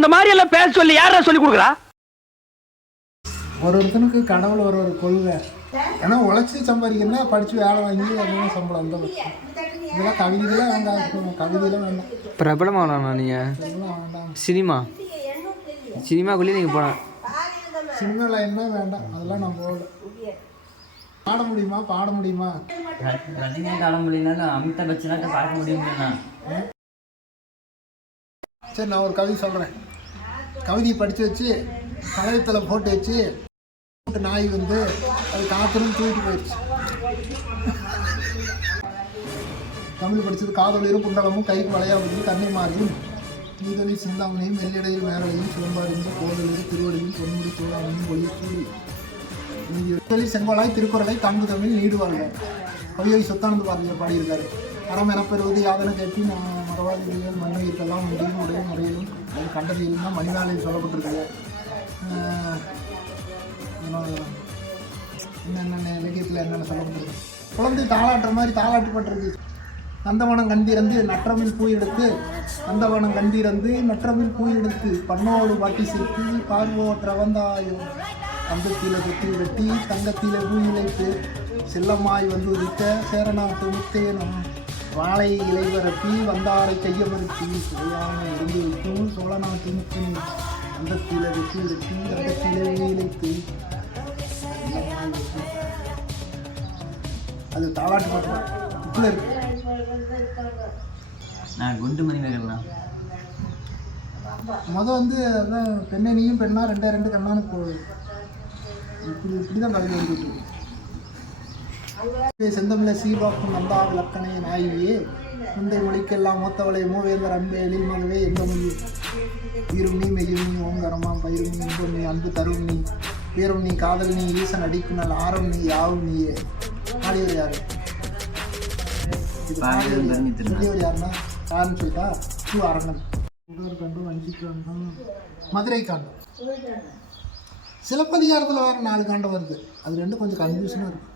இந்த மாதிரி எல்லாம் பேச சொல்லி யாரா சொல்லி கொடுக்குறா? ஒருத்தனுக்கு கடவுள் ஒரு கொள்கை. ஏன்னா உழைச்சி சம்பாதிக்கணும்னா படித்து வேலை வாங்கி அதுவும் சம்பளம் அந்த இதெல்லாம் கவிதைலாம் வேண்டாம். கவிதையெல்லாம் வேண்டாம். பிரபலமாகண்ணா நீங்கள் சினிமாக்குள்ளேயே நீங்கள் போன சினிமாவில் என்ன வேண்டாம் அதெல்லாம் நான் போகல. பாட முடியுமா ரஜினியாக ஆட முடியலன்னா அமிதாப் பச்சனாட்ட பார்க்க முடியும்னா. சரி, நான் ஒரு கவிதை சொல்கிறேன். கவிதையை படித்து வச்சு கலையத்தில் போட்டு வச்சு நாய் வந்து அது காத்துன்னு தூக்கிட்டு போயிடுச்சு. தமிழ் படித்தது காதொலிரும் குண்டலமும் கைக்கு வளையாவதும் கண்ணை மாறியும் நீதவி சிந்தாமனையும் மெல்லிடையில் மேலையும் சிலம்பாரியும் கோதலையும் திருவடியும் பொன்முடி தோழாமையும் ஒளிக்கூடி நீதி செங்கோலாய் திருக்குறளை தாங்கு தமிழ் நீடுவார்கள். கவியை சொத்தானந்த பாரதியார் பாடியிருக்காரு. அறம் எனப்பெறுவது யாதன கேட்டு மரவாதிகள் மண்ணுயிர்க்கெல்லாம் முடியும் உடைய முறையிலும் அது கண்டதிலும் தான் மணிநாளில் சொல்லப்பட்டிருக்காரு. என்னென்ன இலக்கியத்தில் என்னென்ன சொல்லப்பட்டிருக்கு. குழந்தை தாளாட்டுற மாதிரி தாளாட்டுப்பட்டிருக்கு. நந்தவனம் கண்டிறந்து நற்றமிழ் பூ எடுத்து நந்தவனம் கண்டிறந்து நற்றமிழ் பூ எடுத்து பண்ணோடு பாட்டி சேர்த்து பார்வோற்ற வந்தாயோ தங்கத்தில வெட்டி வெட்டி தங்கத்தில பூயிலைத்து செல்லம்மாய் வந்து உரித்த சேரநாட்டு முத்தேனம் வாழை இலை வரப்பி வந்தாரை கையமறுத்தி சுவையான இருந்து வைக்கும் சோழ நாட்டு முத்தனி தங்கத்தில வெட்டி வெட்டி தங்கத்தில பூயிலைத்து செல்லம்மாய் வெட்டி. அது தாளாட்டு பாட்டு இப்படி இருக்கு. நான் குண்டு மணி வேகல்னா வந்து அதான் பெண்ணனியும் பெண்ணா ரெண்டு கண்ணானு போகுது. இப்படிதான் கவிதை வந்துட்டு. செந்தமிழ சீர்வாக்கும் நந்தா விளக்கணை நாயியே முந்தை மொழிக்கெல்லாம் மூத்தவளை மூவேந்தர் அன்பே எழில்மகவே எந்த மொழி ஈரும் நீ மெய்யும் நீ ஓங்கரமாம் பயிரும் நீ இன்பம் நீ அன்பு தரும் நீ பேரும் நீ காதல் நீ ஈசன் அடிக்குனால் ஆரம் நீ யாவும் நீயே. பாடியவர் யாரு? சொல்லியவர் யாருன்னா யாருன்னு சொல்லிட்டா அரங்கன் கண்டும் வஞ்சி காண்டம் மதுரை காண்டம். சிலப்பதிகாரத்தில் வேறு 4 காண்டம் வருது. அது ரெண்டும் கொஞ்சம் கன்ஃபியூஷனாக இருக்குது.